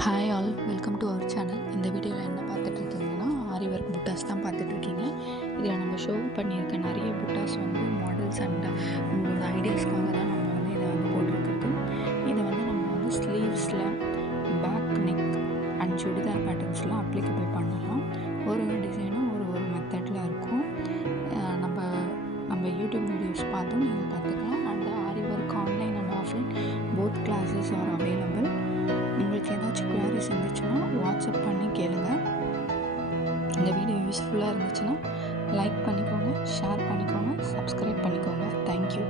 Hi all, welcome to our channel. இந்த வீடியோவில் என்ன பார்த்துட்ருக்கீங்கன்னா, ஆரி ஒர்க் புட்டாஸ் தான் பார்த்துட்ருக்கீங்க. இதில் நம்ம ஷோ பண்ணியிருக்க நிறைய புட்டாஸ் வந்து மாடல்ஸ் அண்ட் உங்களோட ஐடியாஸ்க்காக தான் நம்ம வந்து இதை வந்து போட்டிருக்கிறது. இதை வந்து நம்ம வந்து ஸ்லீவ்ஸில், பேக் நெக் அண்ட் சுடிதார் பேட்டர்ன்ஸ்லாம் அப்ளிகபிள் பண்ணலாம். ஒரு டிசைனும் ஒரு மெத்தடில் இருக்கும். நம்ம நம்ம யூடியூப் வீடியோஸ் பார்த்தும் நீங்கள் கற்றுக்கலாம். And aari work online and offline both classes are available. உங்களுக்கு ஏதாச்சும் குவாரிஸ் இருந்துச்சுன்னா வாட்ஸ்அப் பண்ணி கேளுங்க. இந்த வீடியோ யூஸ்ஃபுல்லாக இருந்துச்சுன்னா லைக் பண்ணிக்கோங்க, ஷேர் பண்ணிக்கோங்க, சப்ஸ்கிரைப் பண்ணிக்கோங்க. தேங்க்யூ.